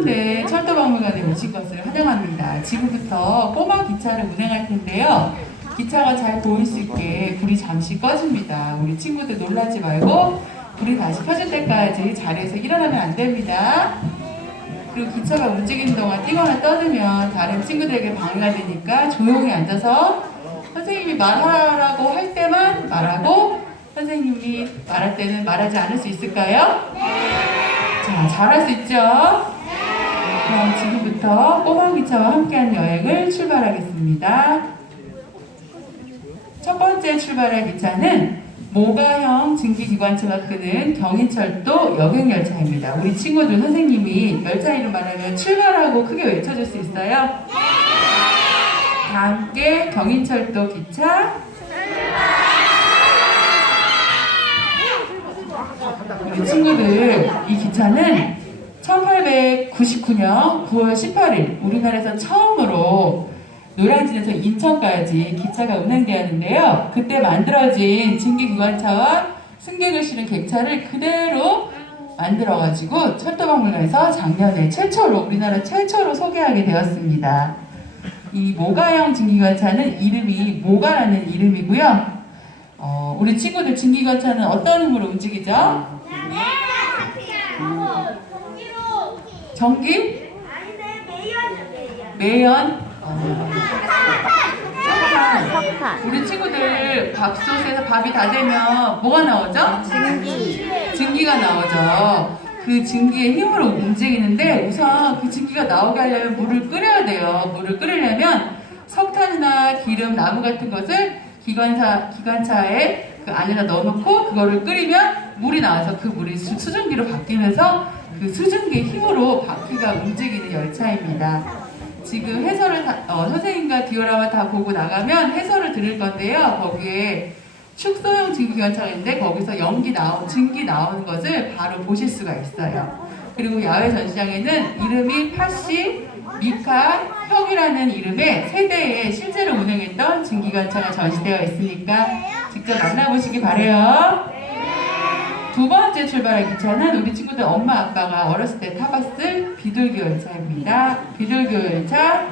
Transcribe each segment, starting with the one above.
천문대 철도박물관에 오신 것을 환영합니다. 지금부터 꼬마 기차를 운행할 텐데요. 기차가 잘 보일 수 있게 불이 잠시 꺼집니다. 우리 친구들 놀라지 말고 불이 다시 켜질 때까지 자리에서 일어나면 안 됩니다. 그리고 기차가 움직이는 동안 뛰거나 떠들면 다른 친구들에게 방해가 되니까 조용히 앉아서 선생님이 말하라고 할 때만 말하고 선생님이 말할 때는 말하지 않을 수 있을까요? 자, 잘할 수 있죠? 그럼 지금부터 꼬마 기차와 함께한 여행을 출발하겠습니다. 첫 번째 출발할 기차는 모가형 증기기관차가 끄는 경인철도 여객열차입니다. 우리 친구들 선생님이 열차 이름 말하면 출발하고 크게 외쳐줄 수 있어요? 다 함께 경인철도 기차 우리 친구들 이 기차는 1899년 9월 18일 우리나라에서 처음으로 노량진에서 인천까지 기차가 운행되었는데요. 그때 만들어진 증기기관차와 승객을 실은 객차를 그대로 만들어가지고 철도박물관에서 작년에 최초로 우리나라 최초로 소개하게 되었습니다. 이 모가형 증기기관차는 이름이 모가라는 이름이고요. 어, 우리 친구들 증기기관차는 어떤 힘으로 움직이죠? 전기? 매연? 어, 석탄, 우리 친구들 밥솥에서 밥이 다 되면 뭐가 나오죠? 증기, 증기가 나오죠. 그 증기의 힘으로 움직이는데 우선 그 증기가 나오게 하려면 물을 끓여야 돼요. 물을 끓이려면 석탄이나 기름, 나무 같은 것을 기관차, 기관차에 그 안에다 넣어놓고 그거를 끓이면 물이 나와서 그 물이 수, 수증기로 바뀌면서 그 수증기의 힘으로 바퀴가 움직이는 열차입니다. 지금 해설을 다, 어, 선생님과 디오라마 다 보고 나가면 해설을 들을 건데요. 거기에 축소형 증기기관차가 있는데 거기서 연기 나온 증기 나오는 것을 바로 보실 수가 있어요. 그리고 야외 전시장에는 이름이 파시, 미카, 혁이라는 이름의 세 대의 실제로 운행했던 증기관차가 전시되어 있으니까 직접 만나보시기 바래요. 두 번째 출발할 기차는 우리 친구들 엄마 아빠가 어렸을 때 타봤을 비둘기 열차입니다. 비둘기 열차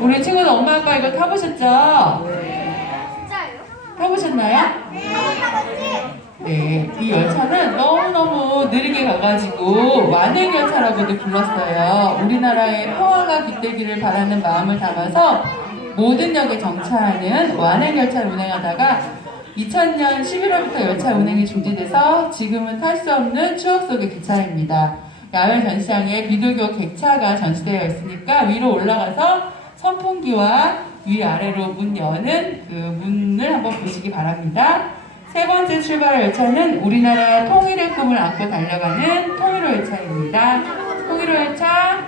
우리 친구들 엄마 아빠 이거 타보셨죠? 타보셨나요? 네, 이 열차는 너무너무 느리게 가가지고 완행 열차라고도 불렀어요. 우리나라의 평화가 깃대기를 바라는 마음을 담아서 모든 역에 정차하는 완행 열차를 운행하다가 2000년 11월부터 열차 운행이 중지돼서 지금은 탈 수 없는 추억 속의 기차입니다. 야외 전시장에 비둘기 객차가 전시되어 있으니까 위로 올라가서 선풍기와 위아래로 문 여는 그 문을 한번 보시기 바랍니다. 세 번째 출발 열차는 우리나라 통일의 꿈을 안고 달려가는 통일호 열차입니다. 통일호 열차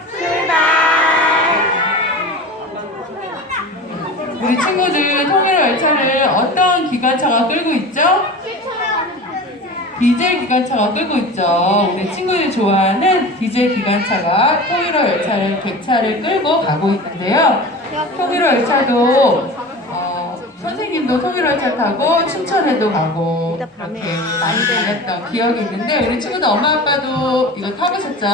우리 친구들 통일호 열차를 어떤 기관차가 끌고 있죠? 디젤 기관차가 끌고 있죠. 우리 친구들이 좋아하는 디젤 기관차가 통일호 열차를 객차를 끌고 가고 있는데요. 통일호 열차도 어, 선생님도 통일호 열차 타고 춘천에도 가고 이렇게 많이 다녔던 기억이 있는데 우리 친구들 엄마 아빠도 이거 타보셨죠?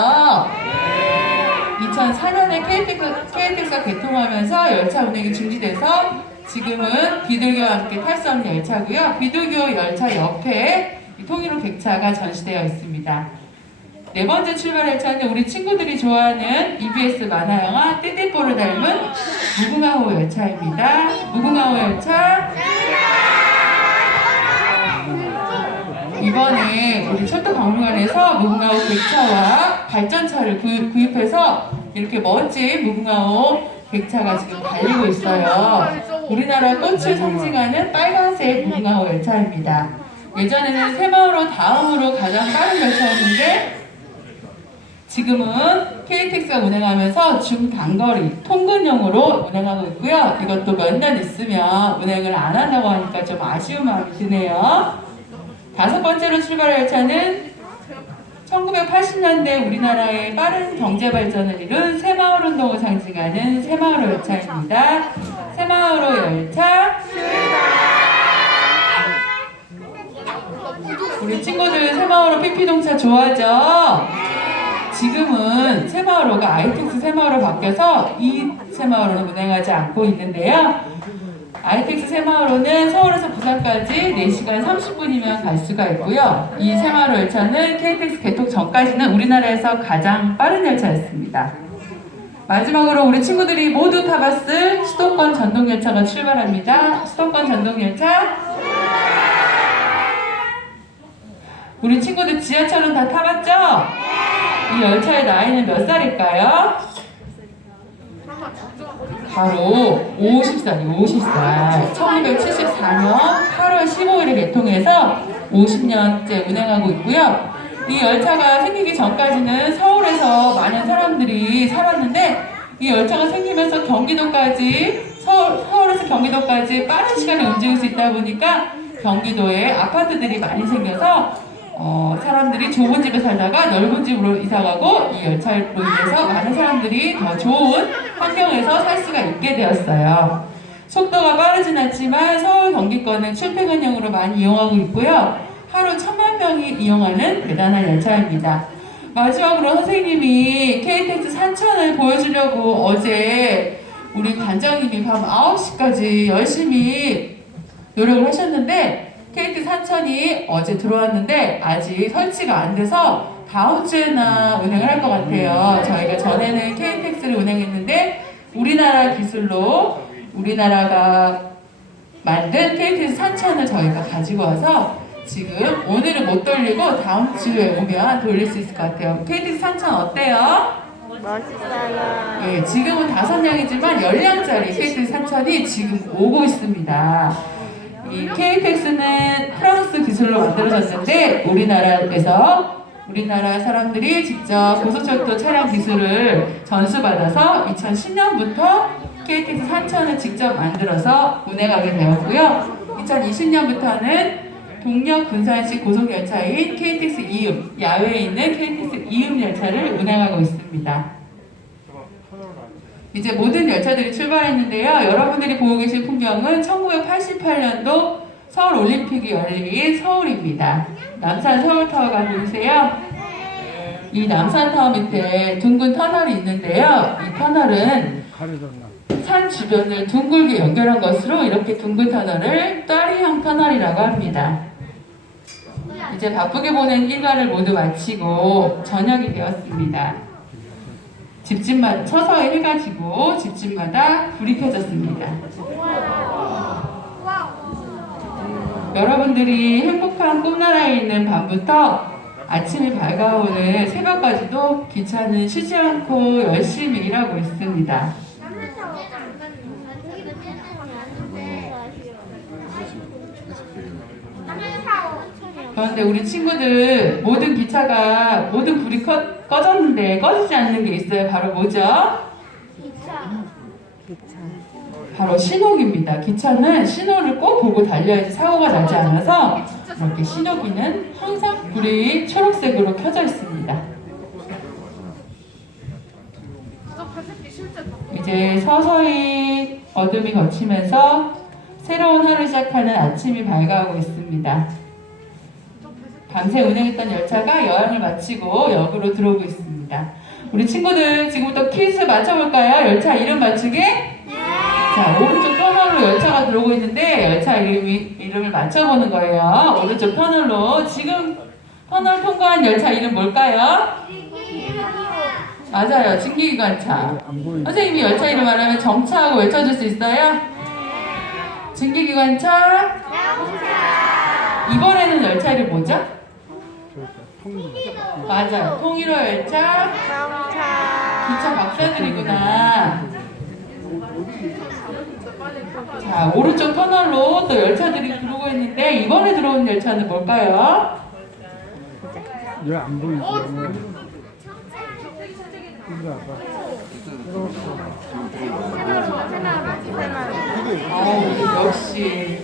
2004년에 KTX, KTX가 개통하면서 열차 운행이 중지돼서 지금은 비둘기와 함께 탈 수 없는 열차고요. 비둘기 열차 옆에 이 통일호 객차가 전시되어 있습니다. 네 번째 출발 열차는 우리 친구들이 좋아하는 EBS 만화 영화 띠띠뽀를 닮은 무궁화호 열차입니다. 무궁화호 열차 이번에 우리 철도박물관에서 무궁화호 객차와 발전차를 구입, 구입해서 이렇게 멋진 무궁화호 객차가 지금 달리고 있어요. 우리나라 꽃을 상징하는 빨간색 무궁화호 열차입니다. 예전에는 새마을호 다음으로 가장 빠른 열차였는데 지금은 KTX가 운행하면서 중단거리 통근용으로 운행하고 있고요. 이것도 몇 년 있으면 운행을 안 한다고 하니까 좀 아쉬운 마음이 드네요. 다섯 번째로 출발할 열차는 1980년대 우리나라의 빠른 경제 발전을 이룬 새마을 운동을 상징하는 새마을호 열차입니다. 새마을호 열차 우리 친구들 새마을호 피피동차 좋아하죠? 지금은 새마을호가 아이텍스 새마을호 바뀌어서 이 새마을호는 운행하지 않고 있는데요. 아이텍스 새마을호는 서울에서 부산까지 4시간 30분이면 갈 수가 있고요. 이 새마을호 열차는 KTX 개통 전까지는 우리나라에서 가장 빠른 열차였습니다. 마지막으로 우리 친구들이 모두 타봤을 수도권 전동열차가 출발합니다. 수도권 전동열차. 우리 친구들 지하철은 다 타봤죠? 이 열차의 나이는 몇 살일까요? 바로 50살이요, 50살. 1974년 8월 15일에 개통해서 50년째 운행하고 있고요. 이 열차가 생기기 전까지는 서울에서 많은 사람들이 살았는데 이 열차가 생기면서 경기도까지 서울, 서울에서 경기도까지 빠른 시간에 움직일 수 있다 보니까 경기도에 아파트들이 많이 생겨서 어, 사람들이 좁은 집에 살다가 넓은 집으로 이사가고 이 열차로 인해서 많은 사람들이 더 좋은 환경에서 살 수가 있게 되었어요. 속도가 빠르진 않지만 서울 경기권은 출퇴근용으로 많이 이용하고 있고요. 하루 천만 명이 이용하는 대단한 열차입니다. 마지막으로 선생님이 KTX 산천을 보여주려고 어제 우리 단장님이 밤 9시까지 열심히 노력을 하셨는데 KTX 산천이 어제 들어왔는데 아직 설치가 안 돼서 다음 주에나 운행을 할 것 같아요. 저희가 전에는 KTX를 운행했는데 우리나라 기술로 우리나라가 만든 KTX 산천을 저희가 가지고 와서 지금 오늘은 못 돌리고 다음 주에 오면 돌릴 수 있을 것 같아요. KTX 산천 어때요? 멋있어요. 예, 지금은 다섯 량이지만 열 량짜리 KTX 산천이 지금 오고 있습니다. 이 KTX는 프랑스 기술로 만들어졌는데 우리나라에서 우리나라 사람들이 직접 고속철도 차량 기술을 전수받아서 2010년부터 KTX 산천을 직접 만들어서 운행하게 되었고요. 2020년부터는 동력 분산식 고속열차인 KTX 이음, 야외에 있는 KTX 이음 열차를 운행하고 있습니다. 이제 모든 열차들이 출발했는데요. 여러분들이 보고 계신 풍경은 1988년도 서울 올림픽이 열린 서울입니다. 남산 서울타워가 보이세요? 이 남산타워 밑에 둥근 터널이 있는데요. 이 터널은 산 주변을 둥글게 연결한 것으로 이렇게 둥근 터널을 따리형 터널이라고 합니다. 이제 바쁘게 보낸 일과를 모두 마치고 저녁이 되었습니다. 집집마다 서서히 해가 지고 집집마다 불이 켜졌습니다. 여러분들이 행복한 꿈나라에 있는 밤부터 아침이 밝아오는 새벽까지도 기차는 쉬지 않고 열심히 일하고 있습니다. 그런데 우리 친구들 모든 기차가 모든 불이 꺼, 꺼졌는데 꺼지지 않는 게 있어요. 바로 뭐죠? 바로 신호기입니다. 기차는 신호를 꼭 보고 달려야지 사고가 나지 않아서 이렇게 신호기는 항상 불이 초록색으로 켜져 있습니다. 이제 서서히 어둠이 걷히면서 새로운 하루 시작하는 아침이 밝아오고 있습니다. 밤새 운행했던 열차가 여행을 마치고 역으로 들어오고 있습니다. 우리 친구들 지금부터 퀴즈 맞춰볼까요? 열차 이름 맞추기? 자, 오른쪽 터널로 열차가 들어오고 있는데 열차 이름이, 이름을 맞춰보는 거예요. 오른쪽 터널로 지금 터널 통과한 열차 이름 뭘까요? 맞아요. 증기기관차. 선생님이 열차 이름 말하면 정차하고 외쳐줄 수 있어요? 증기기관차? 이번에는 열차 이름 뭐죠? 맞아요. 통일호 열차. 기차 박사들이구나. 자, 오른쪽 터널로 또 열차들이 들어오고 있는데 이번에 들어온 열차는 뭘까요? 얘안 보이지? 아까 어우, 역시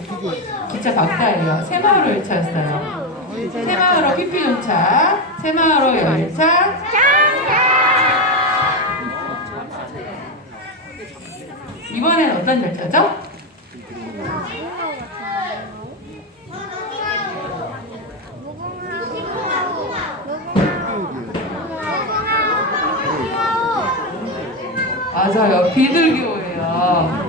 기차 박사예요. 새마을호 열차였어요. 새마을호 피피 용차 새마을호 열차. 이번엔 어떤 열차죠? 맞아요. 비둘기호예요.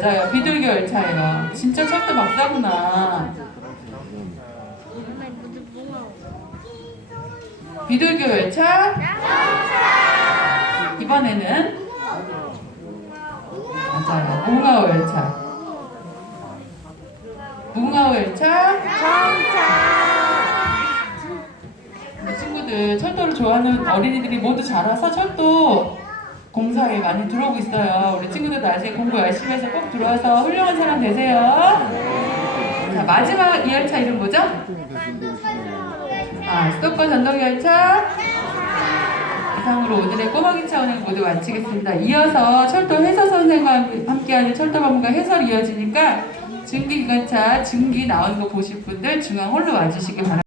맞아요. 비둘기 열차예요. 진짜 철도 막사구나. 비둘기 열차. 이번에는 맞아요. 무궁화호 열차. 무궁화호 열차. 우리 친구들 철도를 좋아하는 어린이들이 모두 자라서 철도 공사에 많이 들어오고 있어요. 우리 친구들 나중에 공부 열심히 해서 꼭 들어와서 훌륭한 사람 되세요. 자 마지막 이 열차 이름 뭐죠? 아 수도권 전동열차. 이상으로 오늘의 꼬마기차 운행 모두 마치겠습니다. 이어서 철도 해설 선생과 함께하는 철도 방문과 해설이 이어지니까 증기기관차 증기 나오는 거 보실 분들 중앙 홀로 와주시기 바랍니다.